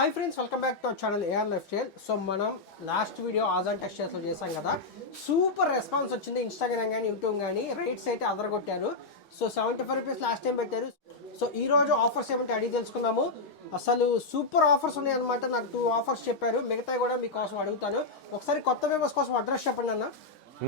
Hi friends, welcome back to our channel AR lifestyle. So మనం last video Aazan టెక్స్టైల్స్లో చేసాం కదా, super response వచ్చింది. ఇన్స్టాగ్రామ్ కానీ యూట్యూబ్ కానీ రేట్స్ అయితే అదరగొట్టారు. సో 75 రూపీస్ లాస్ట్ టైం పెట్టారు. సో ఈ రోజు ఆఫర్స్ ఏమంటే అడిగి తెలుసుకుందాము. అసలు సూపర్ ఆఫర్స్ ఉన్నాయి అనమాట. నాకు 2 ఆఫర్స్ చెప్పారు, మిగతా కూడా మీకోసం అడుగుతాను. ఒకసారి కొత్త మెంబర్స్ కోసం అడ్రస్ చెప్పండి అన్న.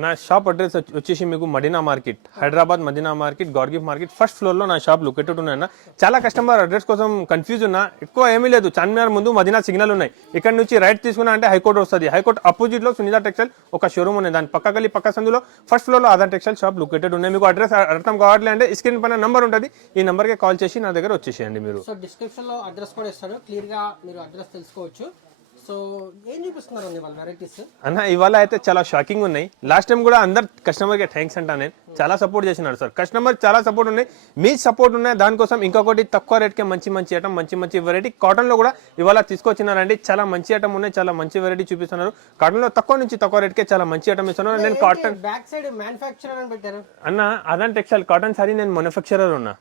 నా షాప్ అడ్రస్ వచ్చేసి మీకు మదీనా మార్కెట్, హైదరాబాద్ మదీనా మార్కెట్, గార్గిఫ్ మార్కెట్ ఫస్ట్ ఫ్లోర్లో నా షాప్ లొకేటెడ్ ఉన్నాయన్న. చాలా కస్టమర్ అడ్రస్ కోసం కన్ఫ్యూజ్ ఉన్నా. ఎక్కువ ఏమీ లేదు, చార్మినార్ ముందు మదీనా సిగ్నల్ ఉన్నాయి. ఇక్కడ నుంచి రైట్ తీసుకున్నా అంటే హైకోర్ట్ వస్తుంది. హైకోర్ట్ అపోజిట్లో సునీత టెక్స్టైల్ ఒక షోరూమ్ ఉంది. దాని పక్క సందులో ఫస్ట్ ఫ్లోర్లో ఆజాన్ టెక్స్టైల్ షాప్ లొకేటెడ్ ఉన్నాయి. మీకు అడ్రస్ అర్థం కావట్లే అంటే స్క్రీన్ పైన నంబర్ ఉంటుంది, ఈ నెంబర్కి కాల్ చేసి నా దగ్గర వచ్చేసేయండి మీరు. సో డిస్క్రిప్షన్లో అడ్రస్ కూడా ఇస్తాను, క్లియర్గా మీరు అడ్రస్ తెలుసుకోవచ్చు. సో ఏం చూపిస్తున్నారు వాళ్ళ వెరైటీస్ అన్న? ఇవాళ అయితే చాలా షాకింగ్ ఉన్నాయి. లాస్ట్ టైం కూడా అందరు కస్టమర్కి థ్యాంక్స్ అంటా. నేను చాలా సపోర్ట్ చేసినారు సార్. కస్టమర్ చాలా సపోర్ట్ ఉన్నాయి, మీ సపోర్ట్ ఉన్నాయి. దానికోసం ఇంకొకటి తక్కువ రేట్కే మంచి ఐటమ్, మంచి వెరైటీ కాటన్లో కూడా ఇవాళ తీసుకొచ్చినారండి. చాలా మంచి ఐటమ్ ఉన్నాయి, చాలా మంచి వెరైటీ చూపిస్తున్నారు. కాటన్లో తక్కువ నుంచి తక్కువ రేట్కే చాలా మంచి ఐటమ్ ఇస్తున్నారు. నేను కాటన్ బ్యాక్ సైడ్ మ్యానుఫ్యాక్చరర్ అని పెట్టారు అన్న. ఆజాన్ టెక్స్టైల్ కాటన్ సారీ నేను మ్యానుఫ్యాక్చరర్ ఉన్నా.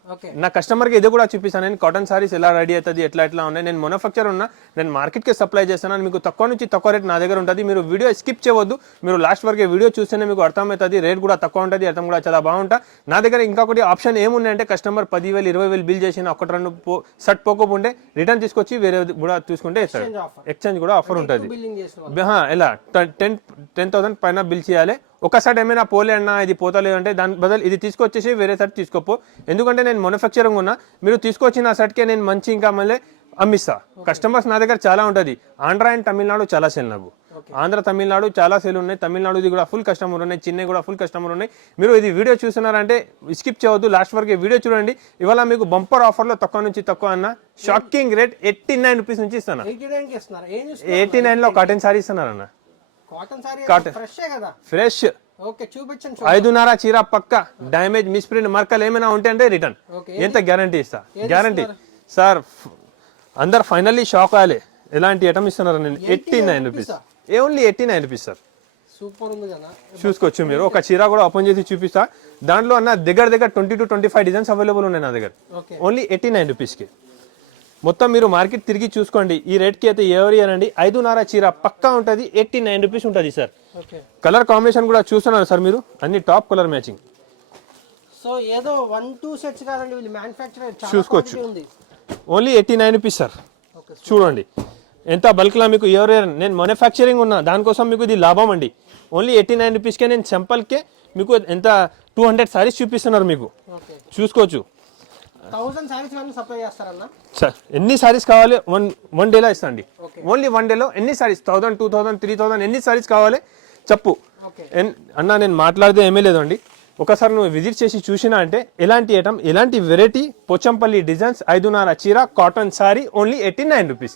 నా కస్టమర్కి ఇది కూడా చూపిస్తాను. నేను కాటన్ సారీస్ ఎలా రెడీ అవుతుంది, ఎట్లా ఉన్నాయి. నేను మ్యానుఫ్యాక్చరర్ ఉన్నా, నేను మార్కెట్కి సప్లై చేస్తాను. మీకు తక్కువ నుంచి తక్కువ రేట్ నా దగ్గర ఉంటుంది. మీరు వీడియో స్కిప్ చేయవద్దు, మీరు లాస్ట్ వరకు వీడియో చూస్తేనే మీకు అర్థమవుతుంది. రేట్ కూడా తక్కువ ఉంటుంది, అర్థం కూడా చాలా బాగుంటా. నా దగ్గర ఇంకొకటి ఆప్షన్ ఏమున్నాయంటే కస్టమర్ 10,000 20,000 బిల్ చేసిన 1-2 షర్ట్ పోకపోతే రిటర్న్ తీసుకొచ్చి వేరే కూడా తీసుకుంటే ఇస్తాడు. ఎక్స్చేంజ్ కూడా ఆఫర్ ఉంటుంది. ఎలా 10,000 పైన బిల్ చేయాలి. ఒక షర్ట్ ఏమైనా పోలే అన్నా, ఇది పోతలేదు అంటే దాని బదులు ఇది తీసుకొచ్చేసి వేరే షర్ట్ తీసుకోపో. ఎందుకంటే నేను మ్యానుఫ్యాక్చరింగ్ ఉన్నా, మీరు తీసుకొచ్చిన షర్ట్కే నేను మంచి ఇంకా మళ్ళీ అమ్మిస్తా. కస్టమర్స్ నా దగ్గర చాలా ఉంటుంది. ఆంధ్ర అండ్ తమిళనాడు చాలా సేల్ నాకు. ఆంధ్ర తమిళనాడు చాలా సేల్ ఉన్నాయి. తమిళనాడుది కూడా ఫుల్ కస్టమర్ ఉన్నాయి, చెన్నై కూడా ఫుల్ కస్టమర్ ఉన్నాయి. మీరు ఇది వీడియో చూస్తున్నారంటే స్కిప్ చేయవద్దు, లాస్ట్ వరకు వీడియో చూడండి. ఇవాళ మీకు బంపర్ ఆఫర్లో తక్కువ నుంచి తక్కువ అన్న షాకింగ్ రేట్ 89 రూపీస్ నుంచి ఇస్తాను. 89లో కాటన్ సారీ ఇస్తున్నారు అన్న. కాటన్ ఫ్రెష్ 5.5 చీర పక్క, డ్యామేజ్ మిస్ప్రింట్ మర్కలు ఏమైనా ఉంటే అంటే రిటర్న్. ఎంత గ్యారంటీ ఇస్తా, గ్యారంటీ సార్. అందరు ఫైనల్లీ షాక్ అయ్యాలి. ఎలాంటి ఐటమ్ ఇస్తున్నారు నేను. 89 rupees, only 89 rupees sir. Super ఉంది కదా, చూసుకోవచ్చు మీరు. ఒక చీర కూడా ఓపెన్ చేసి చూపిస్తా. దాంట్లో అన్న దగ్గర 20 to 25 డిజైన్స్ అవైలబుల్ ఉన్నాయి నా దగ్గర. ఓన్లీ 89 రూపీస్కి. మొత్తం మీరు మార్కెట్ తిరిగి చూసుకోండి. ఈ రేట్కి అయితే ఎవరు ఇయ్యారండి. 5.5 చీర పక్కా ఉంటుంది, 89 రూపీస్ ఉంటుంది సార్. కలర్ కాంబినేషన్ కూడా చూస్తున్నారు సార్ మీరు, అన్ని టాప్ కలర్ మ్యాచింగ్. సో ఏదో 1-2 సెట్స్ కాదండి, వీళ్ళు మ్యానుఫ్యాక్చరర్ చూసుకోవచ్చు. Only 89 rupees sir. చూడండి ఎంత బల్క్లా మీకు ఎవరు. నేను మ్యానుఫ్యాక్చరింగ్ ఉన్నా, దానికోసం మీకు ఇది లాభం అండి. ఓన్లీ 89 రూపీస్కే నేను సింపుల్కే మీకు ఎంత 200 సారీస్ చూపిస్తున్నారు మీకు. చూసుకోవచ్చు. 1000 సారీస్ సప్లై చేస్తారన్న సార్. ఎన్ని సారీస్ కావాలి వన్ డేలో ఇస్తా అండి. ఓన్లీ 1 డేలో ఎన్ని సారీస్, 1000 2000 3000 ఎన్ని సారీస్ కావాలి చెప్పు అన్న. నేను మాట్లాడితే ఏమీ లేదు అండి. ఒకసారి నువ్వు విజిట్ చేసి చూసినా అంటే ఎలాంటి ఐటమ్, ఎలాంటి వెరైటీ, పోచంపల్లి డిజైన్స్, 5.5 చీర cotton sari, only 89 rupees.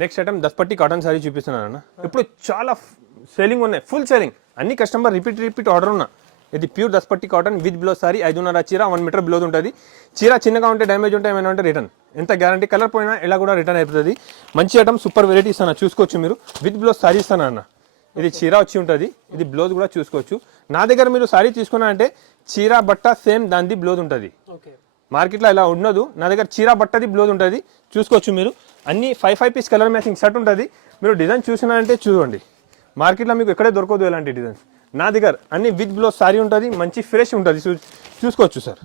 Next item దస్పట్టి కాటన్ సారీ చూపిస్తున్నాను అన్న. ఇప్పుడు చాలా సేలింగ్ ఉన్నాయి, ఫుల్ సేలింగ్. అన్ని కస్టమర్ రిపీట్ ఆర్డర్ ఉన్నా. ఇది ప్యూర్ దస్పట్టి కాటన్ విత్ బ్లౌజ్ సారీ, 5.5 చీర, 1 మీటర్ బ్లౌజ్ ఉంటుంది. చీర చిన్నగా ఉంటే డ్యామేజ్ ఉంటే ఏమైనా ఉంటే రిటర్న్. ఎంత గ్యారంటీ, కలర్ పోయినా ఇలా కూడా రిటర్న్ అయిపోతుంది. మంచి ఐటమ్, సూపర్ వెరైటీ ఇస్తాను. చూసుకోవచ్చు మీరు. విత్ బ్లౌజ్ సారీ ఇస్తాను అన్న. ఇది చీర వచ్చి ఉంటుంది, ఇది బ్లౌజ్ కూడా చూసుకోవచ్చు. నా దగ్గర మీరు సారీ తీసుకున్నా అంటే చీర బట్ట సేమ్ దానిది బ్లౌజ్ ఉంటుంది. మార్కెట్లో ఇలా ఉండదు, నా దగ్గర చీర బట్టది బ్లౌజ్ ఉంటుంది. చూసుకోవచ్చు మీరు. అన్ని 5 పీస్ కలర్ మ్యాచింగ్ షర్ట్ ఉంటుంది. మీరు డిజైన్ చూసినా అంటే చూడండి, మార్కెట్లో మీకు ఎక్కడే దొరకదు ఎలాంటి డిజైన్స్. నా దగ్గర అన్ని విత్ బ్లౌజ్ సారీ ఉంటుంది, మంచి ఫ్రెష్ ఉంటుంది. చూసుకోవచ్చు సార్.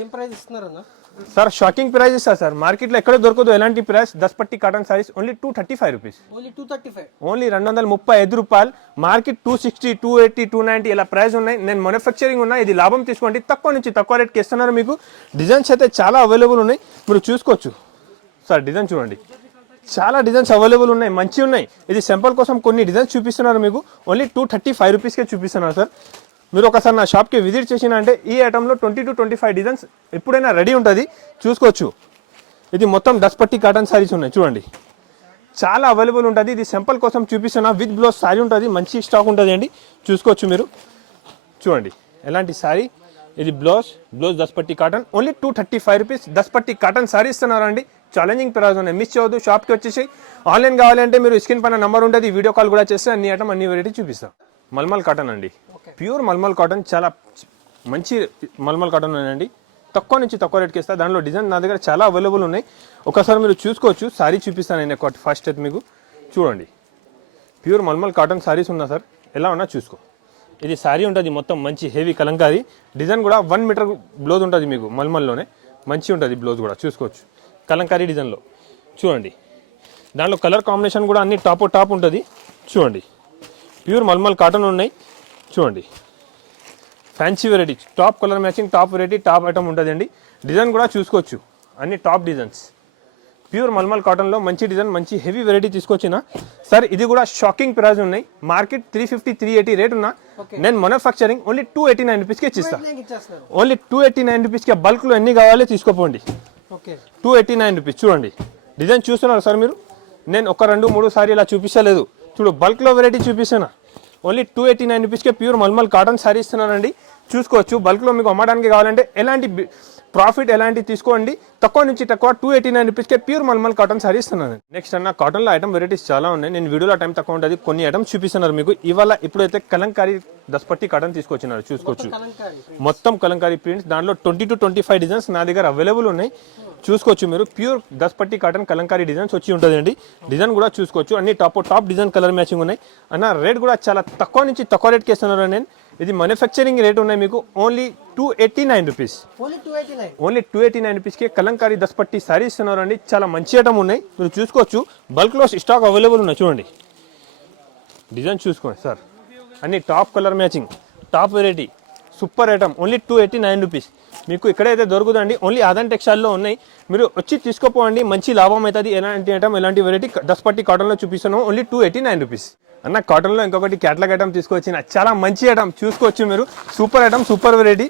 ఏం ప్రైస్ ఇస్తున్నారు అన్న? సార్ షాకింగ్ ప్రైస్ ఇస్తా సార్. మార్కెట్లో ఎక్కడ దొరకదు ఎలాంటి ప్రైస్. దస్పట్టి cotton saris only 235 rupees. Only 235 రూపాయలు. మార్కెట్ 260 280 290 ఇలా ప్రైస్ ఉన్నాయి. నేను మ్యానుఫ్యాక్చరింగ్ ఉన్నా, ఇది లాభం తీసుకోండి. తక్కువ నుంచి తక్కువ రేట్కి ఇస్తున్నారు మీకు. డిజైన్స్ అయితే చాలా అవైలబుల్ ఉన్నాయి, మీరు చూసుకోవచ్చు సార్. డిజైన్ చూడండి, చాలా డిజైన్స్ అవైలబుల్ ఉన్నాయి, మంచి ఉన్నాయి. ఇది సింపుల్ కోసం కొన్ని డిజైన్స్ చూపిస్తున్నారు మీకు. ఓన్లీ 235 రూపీస్కే చూపిస్తున్నారు సార్. మీరు ఒకసారి నా షాప్కి విజిట్ చేసిన అంటే ఈ ఐటెంలో 20 to 25 డిజైన్స్ ఎప్పుడైనా రెడీ ఉంటుంది. చూసుకోవచ్చు. ఇది మొత్తం దస్పట్టి కాటన్ సారీస్ ఉన్నాయి చూడండి, చాలా అవైలబుల్ ఉంటుంది. ఇది సింపుల్ కోసం చూపిస్తున్నా. విత్ బ్లౌజ్ సారీ ఉంటుంది, మంచి స్టాక్ ఉంటుంది అండి. చూసుకోవచ్చు మీరు. చూడండి ఎలాంటి సారీ. ఇది బ్లౌజ్ దస్పట్టి కాటన్, ఓన్లీ 235 రూపీస్. దస్పట్టి కాటన్ సారీ ఇస్తున్నారు అండి. ఛాలెంజింగ్ ప్రైస్ ఉన్నాయి, మిస్ చేయవద్దు. షాప్కి వచ్చేసి ఆన్లైన్ కావాలంటే మీరు స్క్రీన్ పైన నెంబర్ ఉంటుంది, వీడియో కాల్ కూడా చేస్తే అన్ని ఐటమ్ అన్ని వెరైటీ చూపిస్తాం. మల్మల్ కాటన్ అండి, ప్యూర్ మల్మల్ కాటన్. చాలా మంచి మల్మల్ కాటన్ అండి. తక్కువ నుంచి తక్కువ రేట్కి ఇస్తా. దానిలో డిజైన్ నా దగ్గర చాలా అవైలబుల్ ఉన్నాయి. ఒకసారి మీరు చూసుకోవచ్చు. సారీ చూపిస్తాను నేను ఫస్ట్ అయితే మీకు చూడండి. ప్యూర్ మల్మల్ కాటన్ సారీస్ ఉన్నా సార్, ఎలా ఉన్నా చూసుకో. ఇది సారీ ఉంటుంది మొత్తం మంచి హెవీ కలంకారీ డిజైన్ కూడా 1 మీటర్ బ్లౌజ్ ఉంటుంది మీకు మల్మల్లోనే. మంచి ఉంటుంది బ్లౌజ్ కూడా చూసుకోవచ్చు. కలంకారీ డిజైన్లో చూడండి. దాంట్లో కలర్ కాంబినేషన్ కూడా అన్ని టాప్ ఉంటుంది చూడండి. ప్యూర్ మల్మల్ కాటన్ ఉన్నాయి చూడండి. Fancy variety, top colour matching, top variety, top item ఉంటుంది అండి. డిజైన్ కూడా చూసుకోవచ్చు, అన్ని టాప్ డిజైన్స్. ప్యూర్ మల్మల్ కాటన్లో మంచి డిజైన్, మంచి హెవీ వెరైటీ తీసుకొచ్చిన సార్. ఇది కూడా షాకింగ్ ప్రైస్ ఉన్నాయి. మార్కెట్ 350-380 రేట్ ఉన్నా, నేను మ్యానుఫ్యాక్చరింగ్ ఓన్లీ 289 రూపీస్కి ఇచ్చిస్తా. ఓన్లీ 289 రూపీస్కి బల్క్లో ఎన్ని కావాలో తీసుకోపోండి. 289 రూపీస్. చూడండి డిజైన్ చూస్తున్నారు సార్ మీరు. నేను ఒక 2-3 సారీ ఇలా చూపించలేదు, చూడు బల్క్లో వెరైటీ చూపిస్తున్నా. ఓన్లీ 289 రూపీస్కే ప్యూర్ మల్మల్ కాటన్ సారీ ఇస్తున్నానండి. చూసుకోవచ్చు. బల్క్లో మీకు అమ్మడానికి కావాలంటే ఎలాంటి ప్రాఫిట్ ఎలాంటి తీసుకోండి, తక్కువ నుంచి తక్కువ 289 రూపీస్కే ప్యూర్ మల్మల్ కాటన్ సారీ ఇస్తున్నాను. నెక్స్ట్ అన్న కాటన్లో ఐటమ్ వెరైటీస్ చాలా ఉన్నాయి. నేను వీడియోలో టైం తక్కువ ఉంటుంది, కొన్ని ఐటమ్స్ చూపిస్తున్నారు మీకు. ఇవాళ ఇప్పుడైతే కలంకారీ దస్పట్టి కాటన్ తీసుకొచ్చినారు చూసుకోవచ్చు. మొత్తం కలంకారీ ప్రింట్స్, దాంట్లో 20-25 డిజైన్స్ నా దగ్గర అవైలబుల్ ఉన్నాయి. చూసుకోవచ్చు మీరు. ప్యూర్ దస్పట్టి కాటన్ కలంకారీ డిజైన్స్ వచ్చి ఉంటుంది అండి. డిజైన్ కూడా చూసుకోవచ్చు, అన్ని టాప్ డిజైన్ కలర్ మ్యాచింగ్ ఉన్నాయి అన్న. రేట్ కూడా చాలా తక్కువ నుంచి తక్కువ రేట్కి ఇస్తున్నారు. నేను ఇది మ్యానుఫ్యాక్చరింగ్ రేట్ ఉన్నాయి మీకు ఓన్లీ 289 రూపీస్. ఓన్లీ 289 రూపీస్కి కలంకారీ దస్పట్టి సారీ ఇస్తున్నారు అండి. చాలా మంచి ఐటమ్ ఉన్నాయి, మీరు చూసుకోవచ్చు. బల్క్లో స్టాక్ అవైలబుల్ ఉన్నాయి చూడండి. డిజైన్ చూసుకోండి సార్, అన్ని top colour matching, top variety, super item. Only 289 rupees మీకు ఇక్కడైతే దొరుకుతుందండి. ఓన్లీ ఆదాన్ టెక్స్టైల్లో ఉన్నాయి, మీరు వచ్చి తీసుకోపోండి. మంచి లాభం అవుతుంది. ఎలాంటి ఐటమ్, ఎలాంటి వెరైటీ దస్పట్టి కాటన్లో చూపిస్తున్నాం. ఓన్లీ 289 రూపీస్ అన్న. కాటన్లో ఇంకొకటి క్యాటలాగ్ ఐటమ్ తీసుకొచ్చిన, చాలా మంచి ఐటమ్ చూసుకోవచ్చు మీరు. Super item, super variety.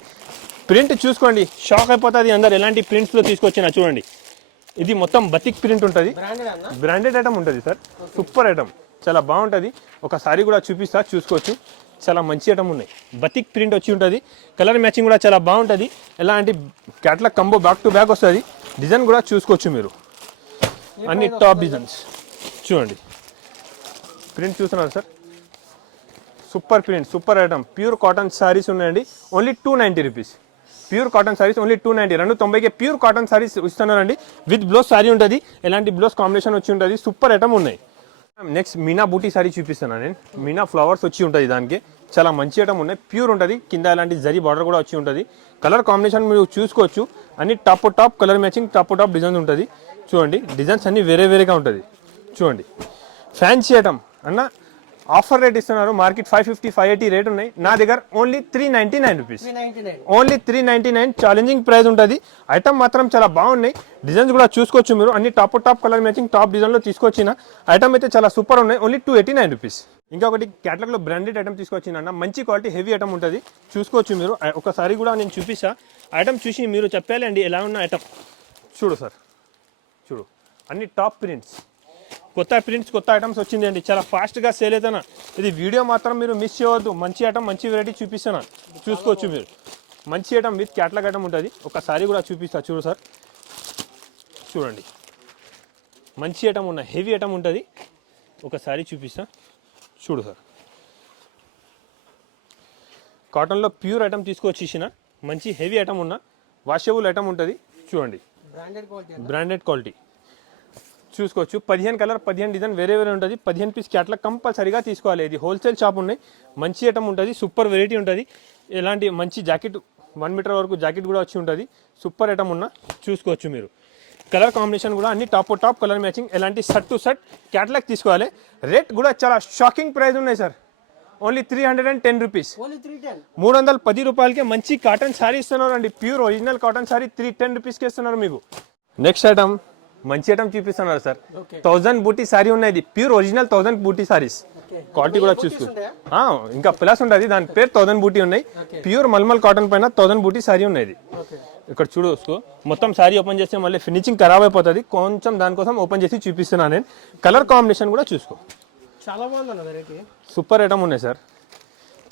Print చూసుకోండి, షాక్ అయిపోతుంది అందరు. ఎలాంటి ప్రింట్స్లో తీసుకొచ్చిన చూడండి. ఇది మొత్తం బతిక్ ప్రింట్ ఉంటుంది, బ్రాండెడ్ ఐటమ్ ఉంటుంది సార్. సూపర్ ఐటమ్, చాలా బాగుంటుంది. ఒక సారీ కూడా చూపిస్తా చూసుకోవచ్చు. చాలా మంచి ఐటమ్ ఉన్నాయి. బతిక్ ప్రింట్ వచ్చి ఉంటుంది, కలర్ మ్యాచింగ్ కూడా చాలా బాగుంటుంది. ఎలాంటి catalogue combo back to back వస్తుంది. డిజైన్ కూడా చూసుకోవచ్చు మీరు, అన్ని టాప్ డిజైన్స్ చూడండి. ప్రింట్ చూస్తున్నారు sir, super print, super item. Pure cotton saris ఉన్నాయండి. Only 290 rupees. Pure cotton saris only 290. 290కే ప్యూర్ కాటన్ సారీస్ ఇస్తున్నారండి. విత్ బ్లౌజ్ సారీ ఉంటుంది, ఎలాంటి బ్లౌజ్ కాంబినేషన్ వచ్చి ఉంటుంది. సూపర్ ఐటమ్ ఉన్నాయి. నెక్స్ట్ మీనా బూటీ సారీ చూపిస్తున్నాను నేను. మీనా ఫ్లవర్స్ వచ్చి ఉంటుంది దానికి. చాలా మంచి ఐటమ్ ఉన్నాయి, ప్యూర్ ఉంటుంది. కింద ఎలాంటి జరీ బార్డర్ కూడా వచ్చి ఉంటుంది. కలర్ కాంబినేషన్ మీరు చూసుకోవచ్చు, అన్ని top colour matching, top design ఉంటుంది చూడండి. డిజైన్స్ అన్ని వేరేగా ఉంటుంది చూడండి. ఫ్యాన్సీ ఐటమ్ అన్న. ఆఫర్ రేట్ ఇస్తున్నారు. మార్కెట్ 550-580 రేట్ ఉన్నాయి. నా దగ్గర only 399 rupees. Only 399. Challenging price ఉంటుంది. ఐటమ్ మాత్రం చాలా బాగున్నాయి. డిజైన్స్ కూడా చూసుకోవచ్చు మీరు, అన్ని టాప్ కలర్ మ్యాచింగ్, టాప్ డిజైన్లో తీసుకొచ్చిన ఐటమ్ అయితే చాలా సూపర్ ఉన్నాయి. Only 289 rupees. ఇంకొకటి క్యాటలాగ్లో బ్రాండెడ్ ఐటమ్ తీసుకొచ్చిన అన్న. మంచి క్వాలిటీ హెవీ ఐటమ్ ఉంటుంది చూసుకోవచ్చు మీరు. ఒకసారి కూడా నేను చూపిస్తా. ఐటమ్ చూసి మీరు చెప్పాలి అండి ఎలా ఉన్న ఐటమ్. చూడు సార్, చూడు అన్ని టాప్ ప్రింట్స్, కొత్త ప్రింట్స్, కొత్త ఐటమ్స్ వచ్చింది అండి. చాలా ఫాస్ట్గా సేల్ అవుతాను. ఇది వీడియో మాత్రం మీరు మిస్ చేయవద్దు. మంచి ఐటమ్, మంచి వెరైటీ చూపిస్తాను చూసుకోవచ్చు మీరు. మంచి ఐటమ్ విత్ క్యాటలాగ్ ఐటమ్ ఉంటుంది. ఒకసారి కూడా చూపిస్తా చూడు సార్, చూడండి. మంచి ఐటమ్ ఉన్న హెవీ ఐటమ్ ఉంటుంది. ఒకసారి చూపిస్తా చూడు సార్. కాటన్లో ప్యూర్ ఐటమ్ తీసుకొచ్చేసిన మంచి హెవీ ఐటమ్ ఉన్న వాషబుల్ ఐటమ్ ఉంటుంది చూడండి. బ్రాండెడ్ క్వాలిటీ చూసుకోవచ్చు. 15 కలర్, 15 డిజైన్ వేరే ఉంటుంది. 15 పీస్ క్యాటలాగ్ కంపల్సరీగా తీసుకోవాలి. ఇది హోల్సేల్ షాప్ ఉన్నాయి. మంచి ఐటమ్ ఉంటుంది, సూపర్ వెరైటీ ఉంటుంది. ఎలాంటి మంచి జాకెట్ 1 మీటర్ వరకు జాకెట్ కూడా వచ్చి ఉంటుంది. సూపర్ ఐటమ్ ఉన్న చూసుకోవచ్చు మీరు. కలర్ కాంబినేషన్ కూడా అన్ని టాప్ కలర్ మ్యాచింగ్, ఎలాంటి షర్ట్ టు షర్ట్ క్యాటలాగ్ తీసుకోవాలి. రేట్ కూడా చాలా షాకింగ్ ప్రైస్ ఉన్నాయి సార్. Only 310 rupees. 310 రూపాయలకే మంచి కాటన్ సారీ ఇస్తున్నారు అండి. ప్యూర్ ఒరిజినల్ కాటన్ సారీ 310 రూపీస్కి ఇస్తున్నారు మీకు. నెక్స్ట్ ఐటమ్ మంచి ఐటమ్ చూపిస్తున్నారు సార్. 1000 బూటీ సారీ ఉన్నాయి. ప్యూర్ ఒరిజినల్ 1000 బూటీ సారీస్. క్వాలిటీ కూడా చూసుకో. ఇంకా ప్లస్ ఉంటుంది, దాని పేరు 1000 బూటీ ఉన్నాయి. ప్యూర్ మల్మల్ కాటన్ పైన 1000 బూటీ సారీ ఉన్నాయి. ఇక్కడ చూడొచ్చు. మొత్తం సారీ ఓపెన్ చేస్తే మళ్ళీ ఫినిషింగ్ ఖరాబ్ అయిపోతుంది. కొంచెం దానికోసం ఓపెన్ చేసి చూపిస్తున్నాను నేను. కలర్ కాంబినేషన్ కూడా చూసుకో. చాలా బాగుంది వెరైటీ. సూపర్ ఐటమ్ ఉన్నాయి సార్.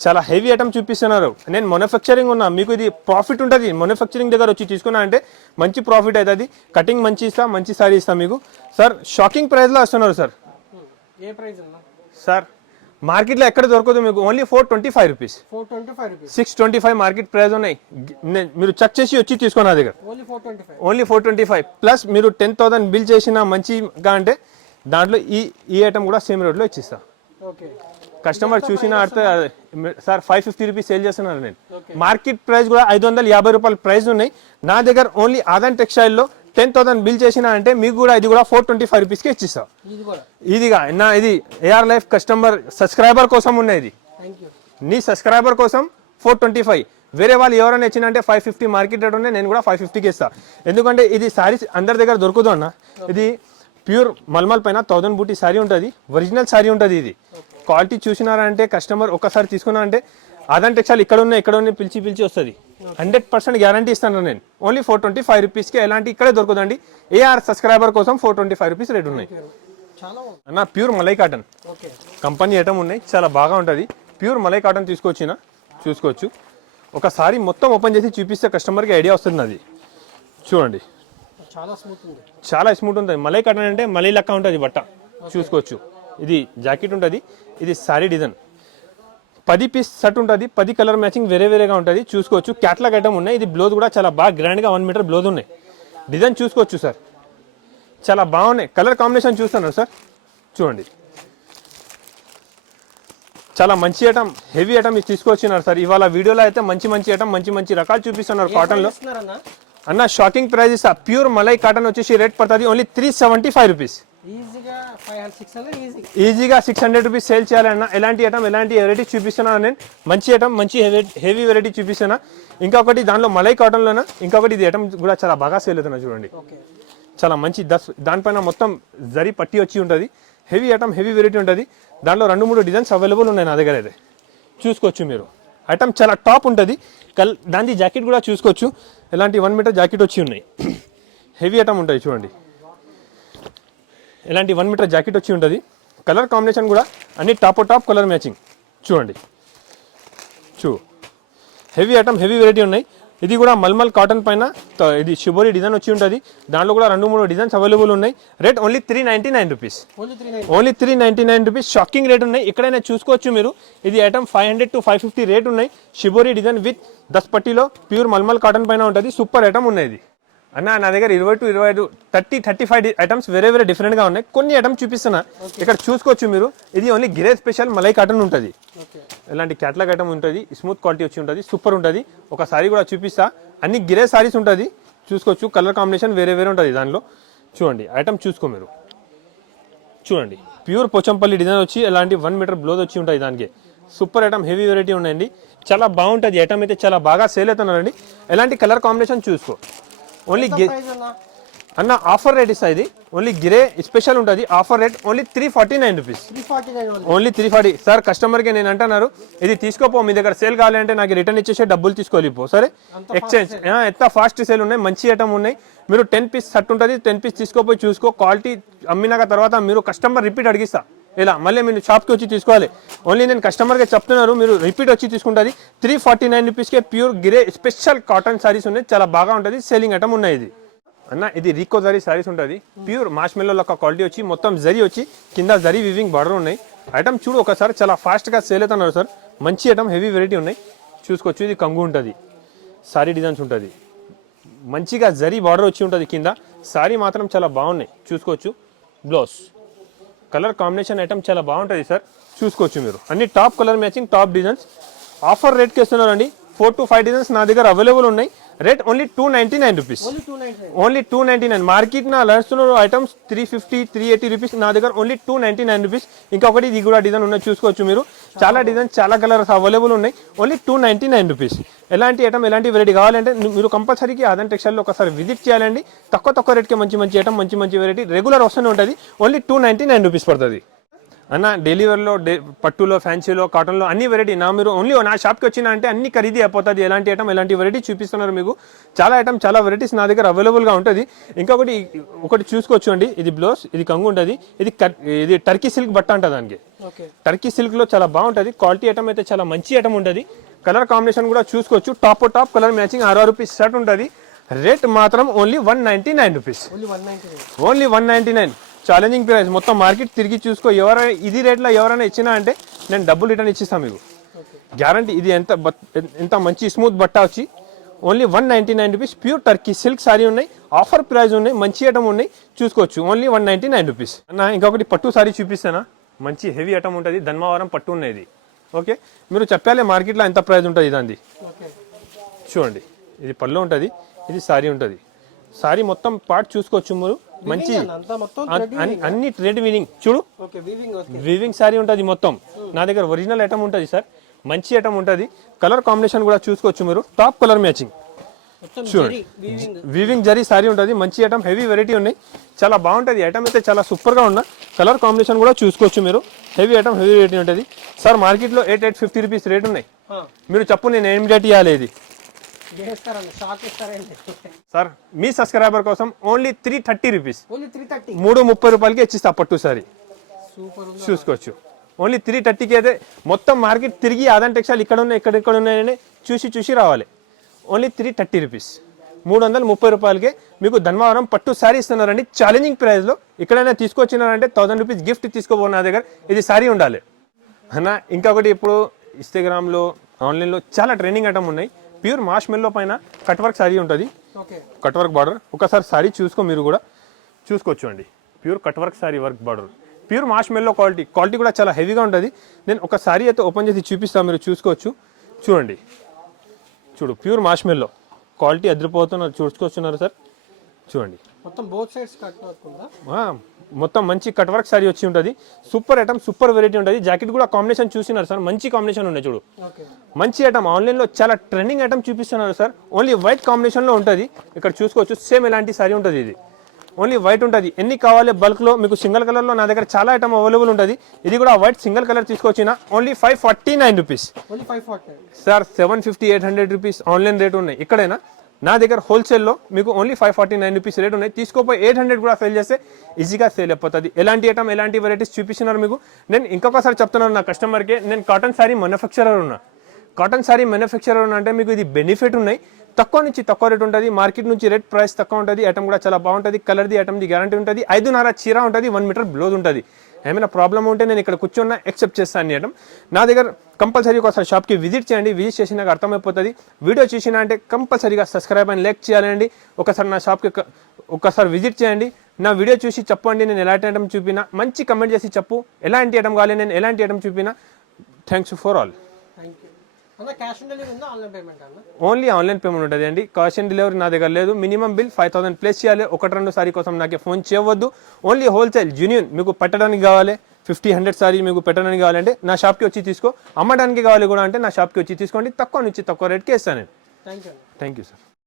చాలా హెవీ ఐటమ్ చూపిస్తున్నారు. నేను మ్యానుఫ్యాక్చరింగ్ ఉన్నా, మీకు ఇది ప్రాఫిట్ ఉంటుంది. మ్యానుఫ్యాక్చరింగ్ దగ్గర వచ్చి తీసుకున్నా అంటే మంచి ప్రాఫిట్ అవుతుంది. కటింగ్ మంచి ఇస్తా, మంచి సారీ ఇస్తా మీకు. సార్ షాకింగ్ ప్రైస్లో వస్తున్నారు సార్. ఏ ప్రైస్ సార్ మార్కెట్లో ఎక్కడ దొరకదు మీకు, only 425 rupees. 425 rupees. 625 market price ఉన్నాయి. మీరు చెక్ చేసి వచ్చి తీసుకోండి నా దగ్గర. ఓన్లీ 425. ఓన్లీ 425 ప్లస్ మీరు 10,000 బిల్ చేసిన మంచిగా అంటే దాంట్లో ఈ ఐటమ్ కూడా సేమ్ రేట్లో ఇచ్చిస్తా. ఓకే. కస్టమర్ చూసిన అర్థం సార్ 550 రూపీస్ సేల్ చేస్తున్నాను నేను. మార్కెట్ ప్రైస్ కూడా 550 రూపాయల ప్రైస్ ఉన్నాయి. నా దగ్గర ఓన్లీ ఆదాన్ టెక్స్టైల్లో 10,000 బిల్ చేసిన అంటే మీకు కూడా ఇది కూడా 425 రూపీస్కి ఇచ్చిస్తా. ఇదిగా నా ఇది ఏఆర్ లైఫ్ కస్టమర్ సబ్స్క్రైబర్ కోసం ఉన్నాయి. ఇది నీ సబ్స్క్రైబర్ కోసం 425. వేరే వాళ్ళు ఎవరైనా ఇచ్చిన అంటే 550 మార్కెట్ రేట్ ఉన్నాయి, నేను కూడా 550కి ఇస్తా. ఎందుకంటే ఇది సారీస్ అందరి దగ్గర దొరకదు అన్న. ఇది ప్యూర్ మల్మల్ పైన 1000 బూటీ సారీ ఉంటుంది, ఒరిజినల్ సారీ ఉంటుంది. ఇది క్వాలిటీ చూసినారంటే కస్టమర్ ఒక్కసారి తీసుకున్నారంటే ఆదాన్ టెక్స్టైల్ ఇక్కడ ఉన్నాయి పిలిచి వస్తుంది. 100% గ్యారంటీ ఇస్తాను నేను. ఓన్లీ 425 రూపీస్కి ఎలాంటి ఇక్కడే దొరకదండి. ఏఆర్ సబ్స్క్రైబర్ కోసం 425 రూపీస్ రేట్ ఉన్నాయి అన్న. Pure malai cotton company item ఉన్నాయి, చాలా బాగా ఉంటుంది. ప్యూర్ మలై కాటన్ తీసుకొచ్చిన చూసుకోవచ్చు. ఒకసారి మొత్తం ఓపెన్ చేసి చూపిస్తే కస్టమర్కి ఐడియా వస్తుంది. అది చూడండి, చాలా స్మూత్ ఉంటుంది. మలై కాటన్ అంటే మలై లెక్క ఉంటుంది బట్ట. చూసుకోవచ్చు. ఇది జాకెట్ ఉంటుంది, ఇది సారీ డిజైన్. 10 పీస్ సెట్ ఉంటుంది, 10 కలర్ మ్యాచింగ్ వేరేగా ఉంటుంది. చూసుకోవచ్చు. క్యాట్లాగ్ ఐటమ్ ఉన్నాయి. ఇది బ్లౌజ్ కూడా చాలా బాగా గ్రాండ్గా 1 మీటర్ బ్లౌజ్ ఉన్నాయి. డిజైన్ చూసుకోవచ్చు సార్, చాలా బాగున్నాయి. కలర్ కాంబినేషన్ చూస్తున్నారు సార్, చూడండి. చాలా మంచి ఐటమ్, హెవీ ఐటమ్ తీసుకొచ్చినారు సార్. ఇవాళ వీడియోలో అయితే మంచి ఐటమ్, మంచి రకాలు చూపిస్తున్నారు కాటన్లో అన్న. షాకింగ్ ప్రైస్ ఇస్తా. ప్యూర్ మలై కాటన్ వచ్చేసి రేట్ పడుతుంది ఓన్లీ 375 రూపీస్. ఈజీగా 600 రూపీస్ సేల్ చేయాలన్నా. ఎలాంటి ఐటమ్ ఎలాంటి వెరైటీ చూపిస్తున్నా నేను. మంచి ఐటమ్, మంచి హెవీ వెరైటీ చూపిస్తున్నా. ఇంకొకటి దాంట్లో మలై కాటన్లోనా ఇంకొకటి ఇది ఐటమ్ కూడా చాలా బాగా సేల్ అవుతున్నా. చూడండి, చాలా మంచి దానిపైన మొత్తం జరీ పట్టి వచ్చి ఉంటుంది. హెవీ ఐటమ్, హెవీ వెరైటీ ఉంటుంది. దాంట్లో 2-3 డిజైన్స్ అవైలబుల్ ఉన్నాయి నా దగ్గర అయితే. చూసుకోవచ్చు మీరు. ఐటమ్ చాలా టాప్ ఉంటుంది. దాని జాకెట్ కూడా చూసుకోవచ్చు. ఎలాంటి 1 మీటర్ జాకెట్ వచ్చి ఉన్నాయి. హెవీ ఐటమ్ ఉంటుంది చూడండి. ఇలాంటి 1 మీటర్ జాకెట్ వచ్చి ఉంటుంది. కలర్ కాంబినేషన్ కూడా అన్ని టాప్ కలర్ మ్యాచింగ్. చూడండి, హెవీ ఐటమ్, హెవీ వెరైటీ ఉన్నాయి. ఇది కూడా మల్మల్ కాటన్ పైన ఇది షిబోరి డిజైన్ వచ్చి ఉంటుంది. దాంట్లో కూడా 2-3 డిజైన్స్ అవైలబుల్ ఉన్నాయి. Rate only 399 rupees. Only 399 rupees. Shocking rate ఉన్నాయి. ఎక్కడైనా చూసుకోవచ్చు మీరు. ఇది ఐటమ్ 500 to 550 రేట్ ఉన్నాయి. షిబోరి డిజైన్ విత్ 10 పట్టీలో ప్యూర్ మల్మల్ కాటన్ పైన ఉంటుంది. సూపర్ ఐటమ్ ఉన్నాయి. అన్న నా దగ్గర 20 to 25 30-35 ఐటమ్స్ వేరే డిఫరెంట్గా ఉన్నాయి. కొన్ని ఐటమ్స్ చూపిస్తున్నా, ఇక్కడ చూసుకోవచ్చు మీరు. ఇది ఓన్లీ గిరే స్పెషల్ మలై కాటన్ ఉంటుంది. ఇలాంటి క్యాట్లాగ్ ఐటమ్ ఉంటుంది. స్మూత్ క్వాలిటీ వచ్చి ఉంటుంది. సూపర్ ఉంటుంది. ఒక సారీ కూడా చూపిస్తా. అన్ని గిరే సారీస్ ఉంటుంది. చూసుకోవచ్చు. కలర్ కాంబినేషన్ వేరే ఉంటుంది దానిలో. చూడండి, ఐటమ్ చూసుకో మీరు. చూడండి, ప్యూర్ పోచంపల్లి డిజైన్ వచ్చి ఇలాంటి 1 మీటర్ బ్లౌజ్ వచ్చి ఉంటుంది దానికి. సూపర్ ఐటమ్, హెవీ వెరైటీ ఉన్నాయండి. చాలా బాగుంటుంది ఐటమ్ అయితే. చాలా బాగా సేల్ అవుతున్నారండి. ఎలాంటి కలర్ కాంబినేషన్ చూసుకో. ఓన్లీ అన్న ఆఫర్ రేట్ ఇస్తా. ఇది ఓన్లీ గిరే స్పెషల్ ఉంటుంది. Offer rate only 349 rupees. Only 340. Sir కస్టమర్కి నేను అంటున్నారు, ఇది తీసుకోపో, మీ దగ్గర సేల్ కావాలంటే నాకు రిటర్న్ ఇచ్చేసే డబ్బులు తీసుకోలేపో. సరే, ఎక్స్చేంజ్ ఎంత ఫాస్ట్ సేల్ ఉన్నాయి. మంచి ఐటమ్ ఉన్నాయి. మీరు 10 పీస్ సెట్ ఉంటుంది. 10 పీస్ తీసుకోపోయి చూసుకో. క్వాలిటీ అమ్మినాక తర్వాత మీరు కస్టమర్ రిపీట్ అడిగిస్తా. ఇలా మళ్ళీ మీరు షాప్కి వచ్చి తీసుకోవాలి. ఓన్లీ నేను కస్టమర్కి చెప్తున్నారు, మీరు రిపీట్ వచ్చి తీసుకుంటుంది. 349 రూపీస్కే ప్యూర్ గిరే స్పెషల్ కాటన్ సారీస్ ఉన్నాయి. చాలా బాగా ఉంటుంది. సేలింగ్ ఐటమ్ ఉన్నాయి. ఇది అన్న, ఇది రీకో జరీ సారీస్ ఉంటుంది. ప్యూర్ మార్ష్మెల్లో ఒక క్వాలిటీ వచ్చి మొత్తం జరీ వచ్చి కింద జరీ వివింగ్ బార్డర్ ఉన్నాయి. ఐటమ్ చూడు ఒకసారి, చాలా ఫాస్ట్గా సేల్ అవుతున్నారు సార్. మంచి ఐటమ్, హెవీ వెరైటీ ఉన్నాయి. చూసుకోవచ్చు. ఇది కంగు ఉంటుంది. సారీ డిజైన్స్ ఉంటుంది. మంచిగా జరీ బార్డర్ వచ్చి ఉంటుంది కింద. సారీ మాత్రం చాలా బాగున్నాయి. చూసుకోవచ్చు. బ్లౌజ్ కలర్ కాంబినేషన్ ఐటమ్ చాలా బాగుంటుంది సార్. చూసుకోవచ్చు మీరు. అన్ని top colour matching, top designs. Offer రేట్కి ఇస్తున్నారండి. 4 to 5 డిజైన్స్ నా దగ్గర అవైలబుల్ ఉన్నాయి. Rate only 299 rupees. Only 299. Market నా నడుస్తున్న ఐటమ్స్ 350-380 రూపీస్. నా దగ్గర ఓన్లీ 299 రూపీస్. ఇంకొకటి ఇది కూడా డిజైన్ ఉన్నాయి. చూసుకోవచ్చు మీరు. చాలా డిజైన్స్, చాలా కలర్స్ అవైలబుల్ ఉన్నాయి. Only 299 rupees. ఎలాంటి ఐటమ్, ఎలాంటి వెరైటీ కావాలంటే మీరు కంపల్సరీకి ఆదాన్ టెక్స్టైల్లో ఒకసారి విజిట్ చేయాలండి. తక్కువ రేట్కి మంచి ఐటమ్, మంచి వెరైటీ రెగ్యులర్ వస్తూనే ఉంటుంది. ఓన్లీ 299 రూపీస్ పడుతుంది అన్న. డైలీ వేర్లో, పట్టులో, ఫ్యాన్సీలో, కాటన్లో అన్ని వెరైటీ మీరు ఓన్లీ నా షాప్కి వచ్చినా అంటే అన్ని ఖరీదీ అయిపోతుంది. ఎలాంటి ఐటమ్, ఎలాంటి వెరైటీ చూపిస్తున్నారు మీకు. చాలా ఐటమ్, చాలా వెరైటీస్ నా దగ్గర అవైలబుల్గా ఉంటుంది. ఒకటి చూసుకోవచ్చు అండి. ఇది బ్లౌజ్, ఇది కంగు ఉంటుంది. ఇది టర్కీ సిల్క్ బట్ట అంట. దానికి టర్కీ సిల్క్లో చాలా బాగుంటుంది. క్వాలిటీ ఐటమ్ అయితే చాలా మంచి ఐటమ్ ఉంటుంది. కలర్ కాంబినేషన్ కూడా చూసుకోవచ్చు. Top colour matching 6 rupees shirt ఉంటుంది. రేట్ మాత్రం only 199 rupees. Only 199. Challenging price. మొత్తం మార్కెట్ తిరిగి చూసుకో, ఎవరైనా ఇది రేట్లో ఎవరైనా ఇచ్చినా అంటే నేను డబ్బులు రిటర్న్ ఇచ్చిస్తాను మీకు, గ్యారంటీ. ఇది ఎంత మంచి స్మూత్ బట్ట వచ్చి only 199 rupees. Pure Turkey silk sorry ఉన్నాయి, ఆఫర్ ప్రైస్ ఉన్నాయి, మంచి ఐటమ్ ఉన్నాయి, చూసుకోవచ్చు. Only 199 rupees. అన్న ఇంకొకటి పట్టు సారీ చూపిస్తానా, మంచి హెవీ ఐటమ్ ఉంటుంది, ధన్మవరం పట్టు ఉన్నది. ఓకే, మీరు చెప్పాలి మార్కెట్లో ఎంత ప్రైస్ ఉంటుంది దాన్ని. చూడండి, ఇది పళ్ళు ఉంటుంది, ఇది సారీ ఉంటుంది. సారీ మొత్తం పార్ట్ చూసుకోవచ్చు మీరు, మంచి అన్ని థ్రెడ్ వీవింగ్. చూడు, వీవింగ్ సారీ ఉంటుంది మొత్తం. నా దగ్గర ఒరిజినల్ ఐటమ్ ఉంటుంది సార్, మంచి ఐటమ్ ఉంటుంది. కలర్ కాంబినేషన్ కూడా చూసుకోవచ్చు మీరు, టాప్ కలర్ మ్యాచింగ్. చూడండి, వీవింగ్ జరీ సారీ ఉంటుంది, మంచి ఐటమ్, హెవీ వెరైటీ ఉన్నాయి, చాలా బాగుంటుంది ఐటమ్ అయితే, చాలా సూపర్గా ఉన్న. కలర్ కాంబినేషన్ కూడా చూసుకోవచ్చు మీరు, హెవీ ఐటమ్, హెవీ వెరైటీ ఉంటుంది సార్. మార్కెట్లో 850 రూపీస్ రేట్ ఉన్నాయి. మీరు చెప్పు నేను ఏం రేట్ ఇవ్వాలి ఇది సార్? మీ సబ్స్క్రైబర్ కోసం ఓన్లీ 330 రూపీస్, 330 రూపాయలకి ఇచ్చిస్తా పట్టు సారీ. చూసుకోవచ్చు, ఓన్లీ 330కి అయితే. మొత్తం మార్కెట్ తిరిగి ఆదాన్ టెక్స్టైల్ ఇక్కడ ఉన్నాయి, ఇక్కడ ఉన్నాయని చూసి రావాలి. ఓన్లీ 330 రూపీస్, 330 రూపాయలకే మీకు ధన్మవరం పట్టు సారీ ఇస్తున్నారండి, ఛాలెంజింగ్ ప్రైస్లో. ఇక్కడైనా తీసుకొచ్చినారంటే 1000 రూపీస్ గిఫ్ట్ తీసుకోబోదు నా దగ్గర. ఇది సారీ ఉండాలి అన్న. ఇంకొకటి, ఇప్పుడు ఇన్స్టాగ్రామ్లో ఆన్లైన్లో చాలా ట్రెండింగ్ ఐటమ్ ఉన్నాయి. ప్యూర్ మాష్ మెల్లో పైన కట్ వర్క్ సారీ ఉంటుంది, కట్ వర్క్ బార్డర్. ఒకసారి సారీ చూసుకో, మీరు కూడా చూసుకోవచ్చు అండి. Pure cut work sari, work border, pure marshmallow quality కూడా చాలా హెవీగా ఉంటుంది. నేను ఒక సారీ అయితే ఓపెన్ చేసి చూపిస్తాను, మీరు చూసుకోవచ్చు. చూడండి, చూడు, pure marshmallow quality అదిరిపోతున్నారు, చూసుకోవచ్చున్నారు sir. చూడండి, మొత్తం బోత్ సైడ్స్ కట్ వర్క్ ఉందా? మొత్తం మంచి కట్ వర్క్ సారీ వచ్చి ఉంటుంది. సూపర్ ఐటమ్, సూపర్ వెరైటీ ఉంటుంది. జాకెట్ కూడా కాంబినేషన్ చూసినారు సార్, మంచి కాంబినేషన్ ఉన్నాయి. చూడు, మంచి ఐటమ్, ఆన్లైన్లో చాలా ట్రెండింగ్ ఐటమ్ చూపిస్తున్నారు సార్. ఓన్లీ వైట్ కాంబినేషన్లో ఉంటుంది, ఇక్కడ చూసుకోవచ్చు. సేమ్ ఇలాంటి సారీ ఉంటుంది, ఇది ఓన్లీ వైట్ ఉంటుంది. ఎన్ని కావాలి బల్క్లో మీకు, సింగిల్ కలర్లో నా దగ్గర చాలా ఐటమ్ అవైలబుల్ ఉంటుంది. ఇది కూడా వైట్ సింగిల్ కలర్ తీసుకొచ్చిన only 549 rupees sir. 750, 800 rupees online rate ఉన్నాయి. ఇక్కడైనా నా దగ్గర హోల్సేల్లో మీకు ఓన్లీ 549 రూపీస్ రేట్ ఉన్నాయి. తీసుకోపోయి 800 కూడా సేల్ చేస్తే ఈజీగా సేల్ అయిపోతుంది. ఎలాంటి ఐటమ్, ఎలాంటి వెరైటీస్ చూపిస్తున్నారు మీకు. నేను ఇంకొకసారి చెప్తున్నాను నా కస్టమర్కి, నేను కాటన్ శారీ మ్యానుఫ్యాక్చరర్ ఉన్నా. కాటన్ శారీ మ్యానుఫ్యాక్చరర్ ఉన్నా అంటే మీకు ఇది బెనిఫిట్ ఉన్నాయి. తక్కువ నుంచి తక్కువ రేట్ ఉంటుంది, మార్కెట్ నుంచి రేట్ ప్రైస్ తక్కువ ఉంటుంది. ఐటమ్ కూడా చాలా బాగుంటుంది, కలర్ది ఐటమ్ది గ్యారంటీ ఉంటుంది. 5.5 చీర ఉంటుంది, 1 మీటర్ బ్లౌజ్ ఉంటుంది. ఏమైనా ప్రాబ్లం ఉంటే నేను ఇక్కడ కూర్చున్నా యాక్సెప్ట్ చేస్తాను అన్ని ఐటమ్. నా దగ్గర కంపల్సరీ ఒకసారి షాప్కి విజిట్ చేయండి, విజిట్ చేసి నాకు అర్థమైపోతుంది. వీడియో చూసినా అంటే కంపల్సరీగా సబ్స్క్రైబ్ అని లైక్ చేయాలండి. ఒకసారి నా షాప్కి ఒకసారి విజిట్ చేయండి, నా వీడియో చూసి చెప్పండి నేను ఎలాంటి ఐటమ్ చూపినా. మంచి కమెంట్ చేసి చెప్పు, ఎలాంటి ఐటమ్ కావాలి, నేను ఎలాంటి ఐటమ్ చూపినా. Thanks for all. Only online payment ఉంటుంది అండి, క్యాష్ ఆన్ డెలివరీ నా దగ్గర లేదు. మినిమం బిల్ 5000 ప్లేస్ చేయాలి. 1-2 సారీ కోసం నాకు ఫోన్ చేయవద్దు. ఓన్లీ హోల్సేల్ జెన్యూన్ మీకు పెట్టడానికి కావాలి, 50-100 సారీ మీకు పెట్టడానికి కావాలంటే నా షాప్కి వచ్చి తీసుకో. అమ్మడానికి కావాలి కూడా అంటే నా షాప్కి వచ్చి తీసుకోండి, తక్కువ నుంచి తక్కువ రేట్కి ఇస్తాను నేను. Thank you sir.